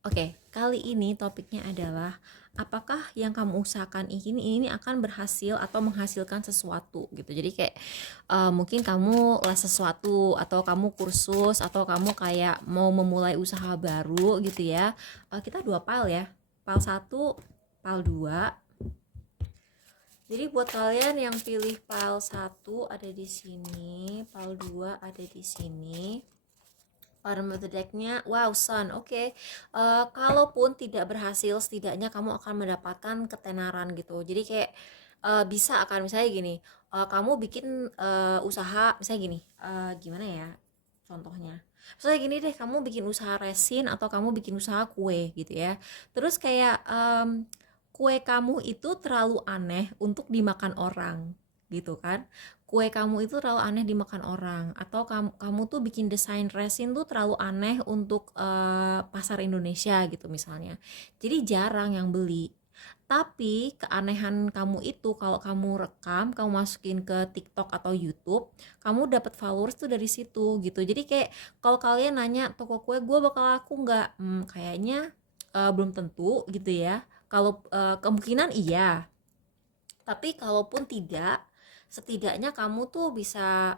Oke, kali ini topiknya adalah apakah yang kamu usahakan ini akan berhasil atau menghasilkan sesuatu gitu. Jadi kayak mungkin kamu les sesuatu atau kamu kursus atau kamu kayak mau memulai usaha baru gitu ya. Kita dua file ya. File satu, file 2. Jadi buat kalian yang pilih file satu ada di sini, file 2 ada di sini. Bottom of the deck-nya, wow, Sun, oke. Kalaupun tidak berhasil, setidaknya kamu akan mendapatkan ketenaran gitu. Jadi kayak bisa akan misalnya gini, kamu bikin usaha, misalnya gini, gimana ya contohnya? Misalnya gini deh, kamu bikin usaha resin atau kamu bikin usaha kue gitu ya. Terus kayak kue kamu itu terlalu aneh untuk dimakan orang gitu kan. Kue kamu itu terlalu aneh dimakan orang atau kamu tuh bikin desain resin tuh terlalu aneh untuk pasar Indonesia gitu misalnya. Jadi jarang yang beli. Tapi keanehan kamu itu kalau kamu rekam, kamu masukin ke TikTok atau YouTube, kamu dapat followers tuh dari situ gitu. Jadi kayak kalau kalian nanya toko kue gue bakal laku nggak? Kayaknya belum tentu gitu ya. Kalau kemungkinan iya, tapi kalaupun tidak, setidaknya kamu tuh bisa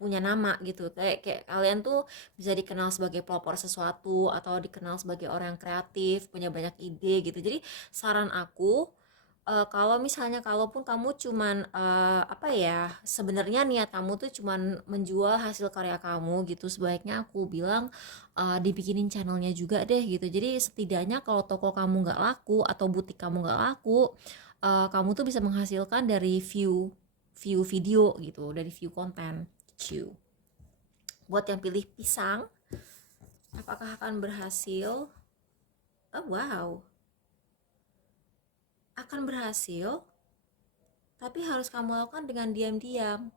punya nama gitu. Kayak kalian tuh bisa dikenal sebagai pelopor sesuatu atau dikenal sebagai orang yang kreatif, punya banyak ide gitu. Jadi saran aku, kalau misalnya kalaupun kamu cuman apa ya, sebenarnya niat kamu tuh cuman menjual hasil karya kamu gitu, sebaiknya aku bilang dibikinin channelnya juga deh gitu. Jadi setidaknya kalau toko kamu nggak laku atau butik kamu nggak laku, kamu tuh bisa menghasilkan dari view view video gitu, dari view konten gitu. Buat yang pilih pisang, apakah akan berhasil? Oh, wow, akan berhasil, tapi harus kamu lakukan dengan diam-diam.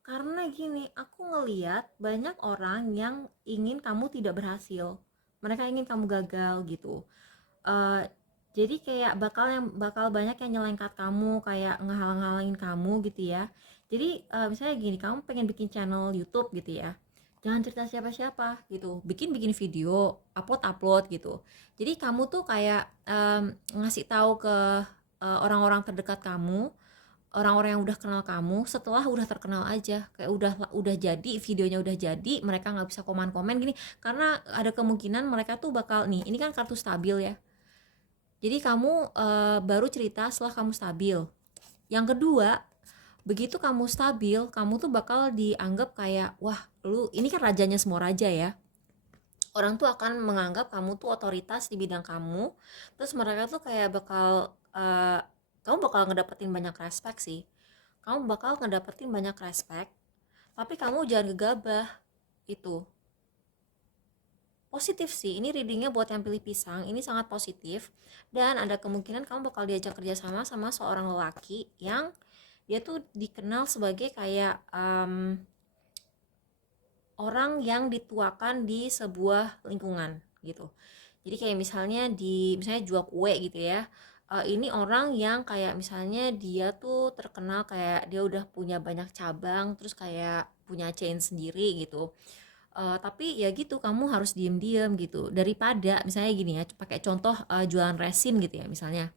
Karena gini, aku ngeliat banyak orang yang ingin kamu tidak berhasil. Mereka ingin kamu gagal gitu. Eh, jadi kayak bakal banyak yang nyelengkat kamu, kayak ngehalang-halangin kamu gitu ya. Jadi misalnya gini, kamu pengen bikin channel YouTube gitu ya, jangan cerita siapa-siapa gitu, bikin video, upload gitu. Jadi kamu tuh kayak ngasih tahu ke orang-orang terdekat kamu, orang-orang yang udah kenal kamu setelah udah terkenal aja, kayak udah jadi videonya, udah jadi, mereka nggak bisa komen-komen gini, karena ada kemungkinan mereka tuh bakal nih, ini kan kartu stabil ya, jadi kamu baru cerita setelah kamu stabil. Yang kedua, begitu kamu stabil, kamu tuh bakal dianggap kayak, wah, lu ini kan rajanya semua raja ya. Orang tuh akan menganggap kamu tuh otoritas di bidang kamu. Terus mereka tuh kayak kamu bakal ngedapetin banyak respect sih. Kamu bakal ngedapetin banyak respect, tapi kamu jangan gegabah. Itu positif sih, ini readingnya buat yang pilih pisang ini sangat positif, dan ada kemungkinan kamu bakal diajak kerjasama sama seorang lelaki yang dia tuh dikenal sebagai kayak orang yang dituakan di sebuah lingkungan gitu. Jadi kayak misalnya jual kue gitu ya. Ini orang yang kayak misalnya dia tuh terkenal kayak dia udah punya banyak cabang, terus kayak punya chain sendiri gitu. Tapi ya gitu, kamu harus diem-diem gitu, daripada misalnya gini ya, pakai contoh jualan resin gitu ya misalnya,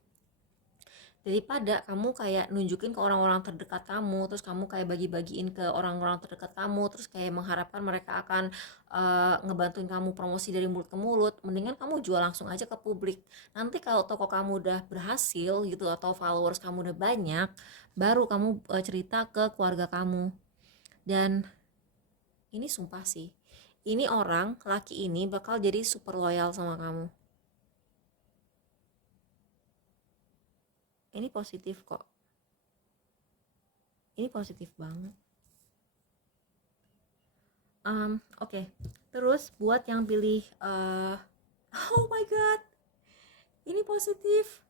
daripada kamu kayak nunjukin ke orang-orang terdekat kamu, terus kamu kayak bagi-bagiin ke orang-orang terdekat kamu, terus kayak mengharapkan mereka akan ngebantuin kamu promosi dari mulut ke mulut, mendingan kamu jual langsung aja ke publik. Nanti kalau toko kamu udah berhasil gitu atau followers kamu udah banyak, baru kamu cerita ke keluarga kamu. Dan ini sumpah sih, ini orang laki ini bakal jadi super loyal sama kamu. Ini positif kok, ini positif banget. Oke. Terus buat yang pilih oh my god, ini positif.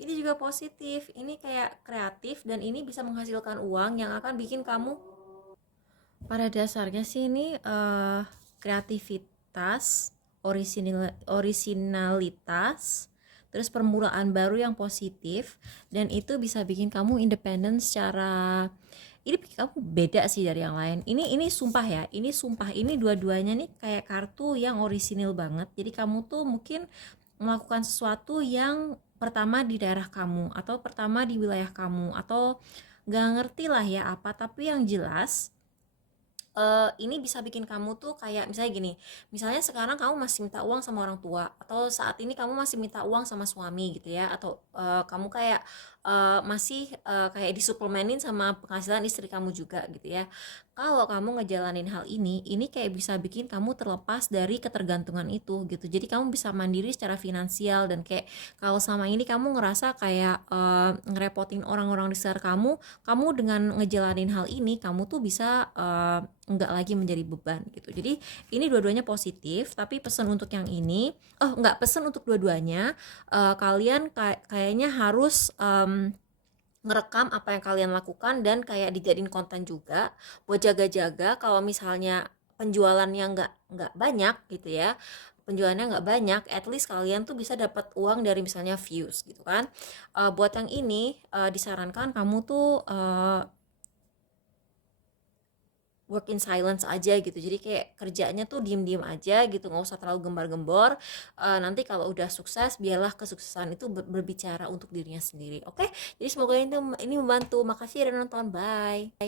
Ini juga positif. Ini kayak kreatif dan ini bisa menghasilkan uang yang akan bikin kamu, pada dasarnya sih ini kreativitas, orisinalitas, terus permulaan baru yang positif, dan itu bisa bikin kamu independen secara ini bikin kamu beda sih dari yang lain. Ini sumpah ya, ini sumpah, ini dua-duanya nih kayak kartu yang orisinil banget. Jadi kamu tuh mungkin melakukan sesuatu yang pertama di daerah kamu atau pertama di wilayah kamu atau nggak ngerti lah ya apa, tapi yang jelas ini bisa bikin kamu tuh kayak misalnya gini, misalnya sekarang kamu masih minta uang sama orang tua atau saat ini kamu masih minta uang sama suami gitu ya, atau kamu kayak masih kayak disuplemenin sama penghasilan istri kamu juga gitu ya. Kalau kamu ngejalanin hal ini kayak bisa bikin kamu terlepas dari ketergantungan itu gitu. Jadi kamu bisa mandiri secara finansial, dan kayak kalau sama ini kamu ngerasa kayak ngerepotin orang-orang di sekitar kamu dengan ngejalanin hal ini kamu tuh bisa nggak lagi menjadi beban gitu. Jadi ini dua-duanya positif, tapi pesan untuk yang ini, nggak, pesan untuk dua-duanya, kalian kayaknya harus ngerekam apa yang kalian lakukan dan kayak dijadiin konten juga buat jaga-jaga kalau misalnya penjualannya nggak banyak gitu ya, penjualannya nggak banyak, at least kalian tuh bisa dapat uang dari misalnya views gitu kan. Buat yang ini disarankan kamu tuh work in silence aja gitu, jadi kayak kerjanya tuh diem-diem aja gitu, nggak usah terlalu gembar-gembor. Nanti kalau udah sukses biarlah kesuksesan itu berbicara untuk dirinya sendiri. Oke, jadi semoga ini membantu. Makasih udah nonton, bye.